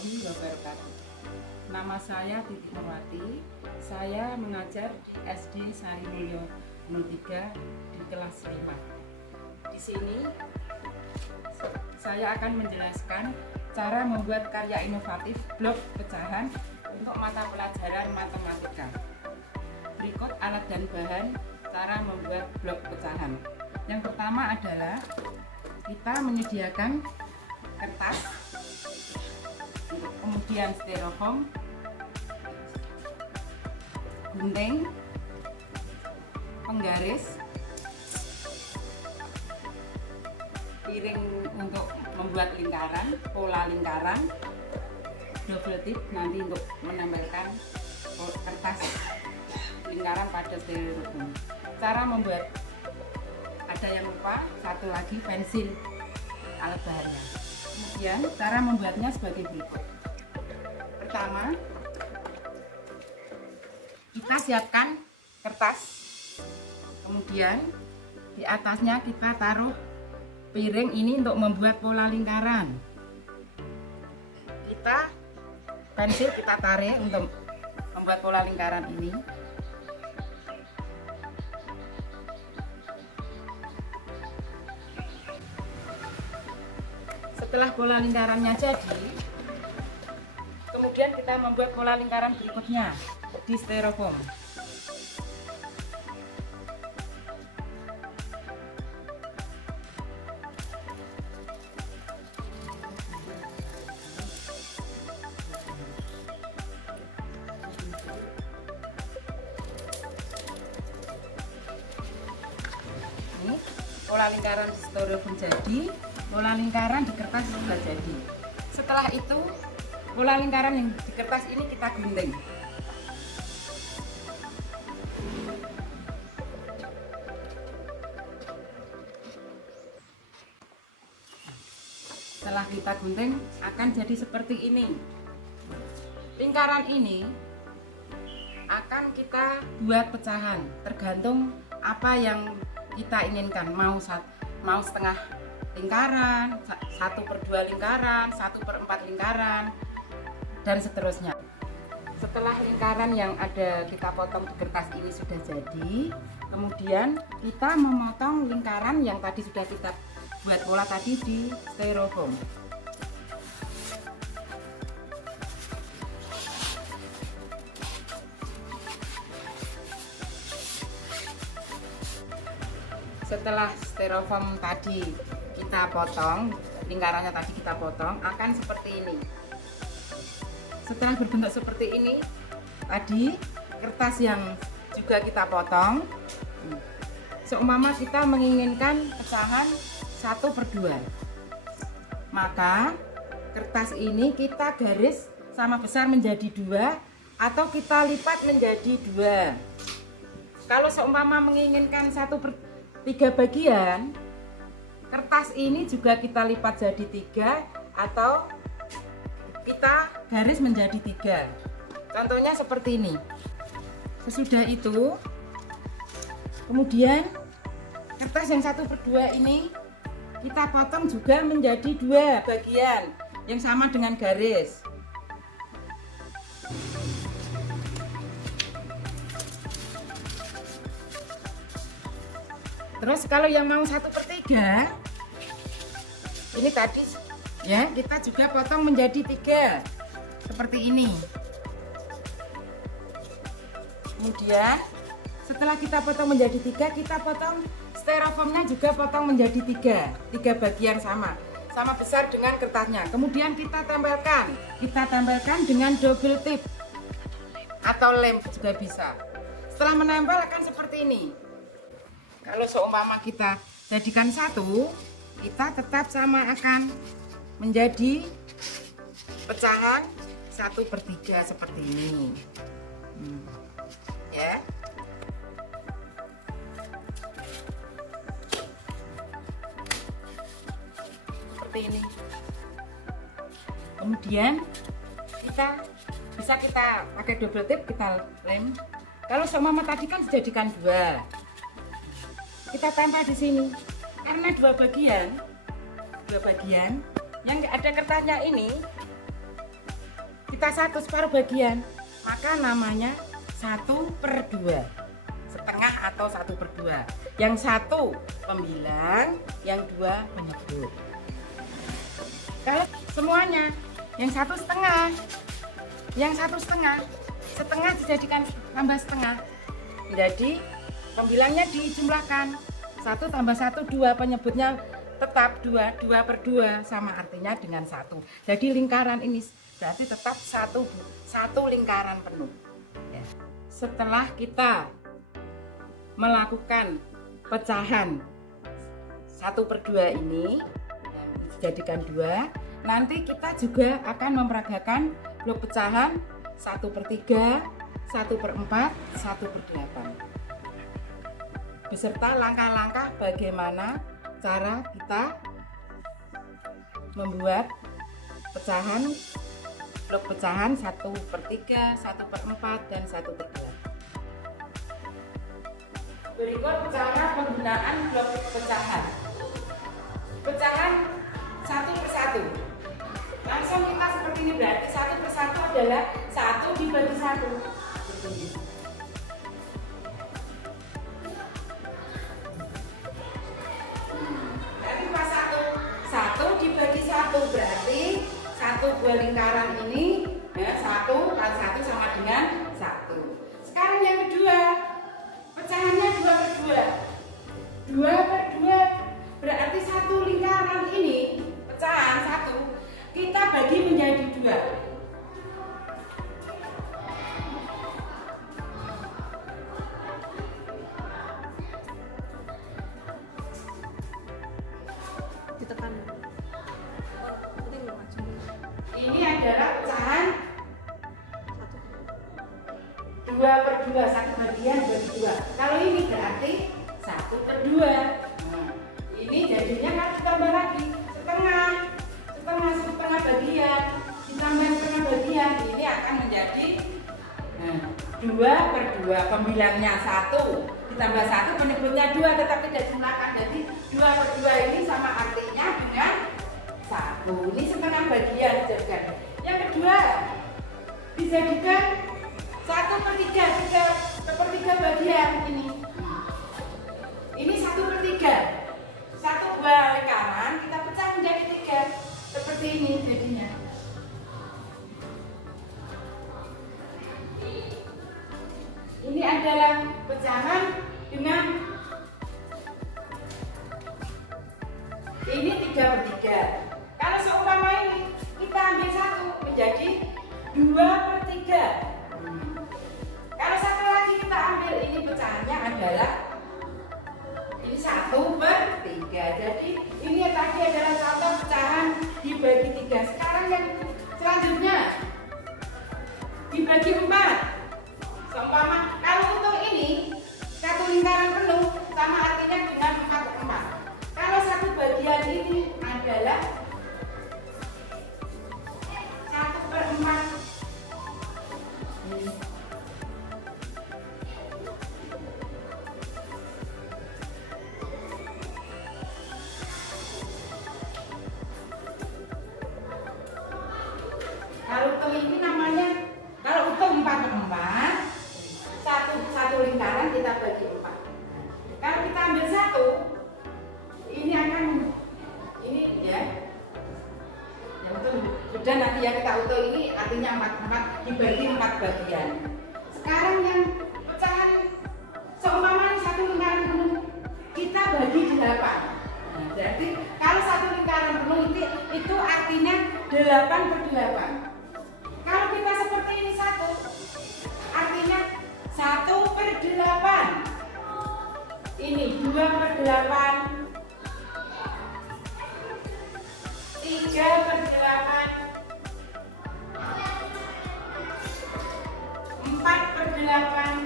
warahmatullahi wabarakatuh. Nama saya Titi Nurwati. Saya mengajar di SD Sari Mulyo 03 di kelas 5. Di sini saya akan menjelaskan cara membuat karya inovatif blok pecahan untuk mata pelajaran matematika. Berikut alat dan bahan cara membuat blok pecahan. Yang pertama adalah kita menyediakan kertas, kemudian styrofoam, gunting, penggaris, piring untuk membuat lingkaran, pola lingkaran, double tip nanti untuk menempelkan kertas lingkaran pada styrofoam. Cara membuat, ada yang lupa, satu lagi pensil alat bahannya. Kemudian cara membuatnya sebagai berikut. Pertama, kita siapkan kertas, kemudian di atasnya kita taruh piring ini untuk membuat pola lingkaran. Pensil kita tarik untuk membuat pola lingkaran ini. Setelah pola lingkarannya jadi, kemudian kita membuat pola lingkaran berikutnya di styrofoam. Ini pola lingkaran di styrofoam jadi, pola lingkaran di kertas sudah jadi. Setelah itu, pola lingkaran yang di kertas ini kita gunting. Setelah kita gunting akan jadi seperti ini. Lingkaran ini akan kita buat pecahan tergantung apa yang kita inginkan, mau setengah lingkaran, 1/2 lingkaran, 1/4 lingkaran, dan seterusnya. Setelah lingkaran yang ada kita potong di kertas ini sudah jadi, kemudian kita memotong lingkaran yang tadi sudah kita buat pola tadi di styrofoam. Setelah styrofoam tadi kita potong, lingkarannya tadi kita potong, akan seperti ini. Setelah berbentuk seperti ini, tadi kertas yang juga kita potong, seumpama kita menginginkan pecahan 1/2, maka kertas ini kita garis sama besar menjadi 2 atau kita lipat menjadi 2. Kalau seumpama menginginkan 1/3 bagian, kertas ini juga kita lipat jadi 3 atau kita garis menjadi 3. Contohnya seperti ini. Sesudah itu, kemudian kertas yang 1/2 ini kita potong juga menjadi 2 bagian yang sama dengan garis. Terus kalau yang mau 1/3, ini tadi ya kita juga potong menjadi 3 seperti ini. Kemudian setelah kita potong menjadi 3, kita potong styrofoamnya juga potong menjadi 3 bagian sama besar dengan kertasnya. Kemudian kita tempelkan dengan double tip atau lem juga bisa. Setelah menempel akan seperti ini. Kalau seumpama kita jadikan satu, kita tetap sama akan menjadi pecahan 1/3 seperti ini. Ya. Seperti ini. Kemudian bisa kita pakai double tip, kita lem. Kalau seumpama tadi kan dijadikan 2. Kita tempel di sini. Karena dua bagian yang ada kertasnya ini, kita 1 separuh bagian, maka namanya 1/2, setengah atau 1/2. Yang 1 pembilang, yang 2 penyebut. Kalau semuanya yang 1/2, yang 1/2, setengah dijadikan tambah setengah, jadi pembilangnya dijumlahkan, 1 tambah 1 2, penyebutnya tetap 2/2 sama artinya dengan 1. Jadi lingkaran ini berarti tetap satu lingkaran penuh ya. Setelah kita melakukan pecahan 1/2 ini dijadikan 2, nanti kita juga akan memperagakan blok pecahan 1/3, 1/4, 1/8 beserta langkah-langkah bagaimana cara kita membuat pecahan blok pecahan 1/3, 1/4 dan 1/8. Berikut cara penggunaan blok pecahan. Pecahan 1/1. Langsung kita seperti ini, berarti 1/1 adalah 1 dibagi 1. Berarti pas 1 dibagi 1 berarti 1 buah lingkaran ini ya, 1 kali 1 sama dengan 1. Sekarang yang kedua, pecahannya 2/2. 2/2 berarti 1 lingkaran ini, pecahan 1 kita bagi menjadi 2. Ditekan. Ini adalah pecahan 2/2, 1 bagian bagi 2. Kalau ini berarti 1/2. Ini jadinya kan ditambah lagi setengah bagian, ditambah setengah bagian, ini akan menjadi 2/2. Pembilangnya 1 ditambah 1, penyebutnya 2 tetapi tidak dijumlahkan, jadi 2/2 ini sama artinya dengan 1. Ini setengah bagian dijadikan. Yang kedua dijadikan 1/3 bagian ini. Ini 1/3. 1 buah lingkaran kita pecah menjadi 3 seperti ini jadinya. Ini adalah pecahan dengan ini 3/3. Kalau seumpama ini kita ambil 1 menjadi 2/3. Kalau satu lagi kita ambil, ini pecahannya adalah ini 1/3. Jadi ini tadi adalah contoh pecahan dibagi 3. Sekarang yang selanjutnya dibagi 4. Seumpama kalau untuk ini 1 lingkaran penuh sama artinya dengan 4/4. Kalau 1 bagian ini adalah 1/4. Kalau utuh ini namanya, kalau utuh 4/4, satu lingkaran kita bagi 4. Kalau kita ambil 1, ini akan ini ya. Yang utuh sudah nanti ya kita utuh ini artinya 4/4 dibagi 4 bagian. Sekarang yang pecahan seumpama 1 lingkaran penuh kita bagi 8. Jadi kalau 1 lingkaran penuh itu artinya 8/8. Kalau kita seperti ini 1, artinya 1/8. Ini 2/8, 3/8, 4/8.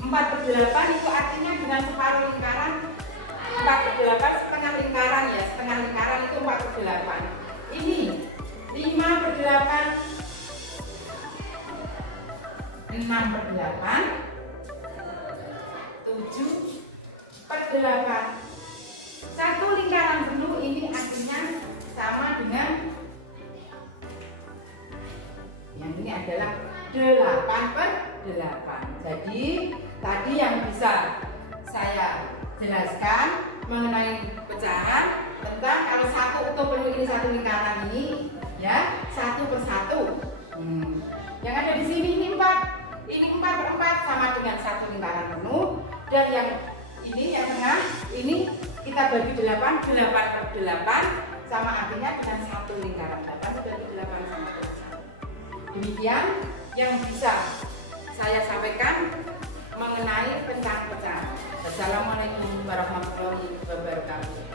4/8 itu artinya dengan separuh lingkaran. 4/8 setengah lingkaran ya, setengah lingkaran itu 4/8. Ini 5/8, 6/8, 7/8. 1 lingkaran penuh ini artinya sama dengan Yang ini adalah 8/8. Jadi tadi yang bisa saya jelaskan mengenai pecahan tentang kalau satu utuh penuh ini satu lingkaran ini ya 1/1. Yang ada di sini ini 4. Ini 4/4 sama dengan satu lingkaran penuh, dan yang ini yang tengah ini kita bagi 8/8 sama artinya dengan satu lingkaran. 8 bagi 8 sama 1. Demikian yang bisa saya sampaikan mengenai pecahan-pecahan. Wassalamualaikum warahmatullahi wabarakatuh.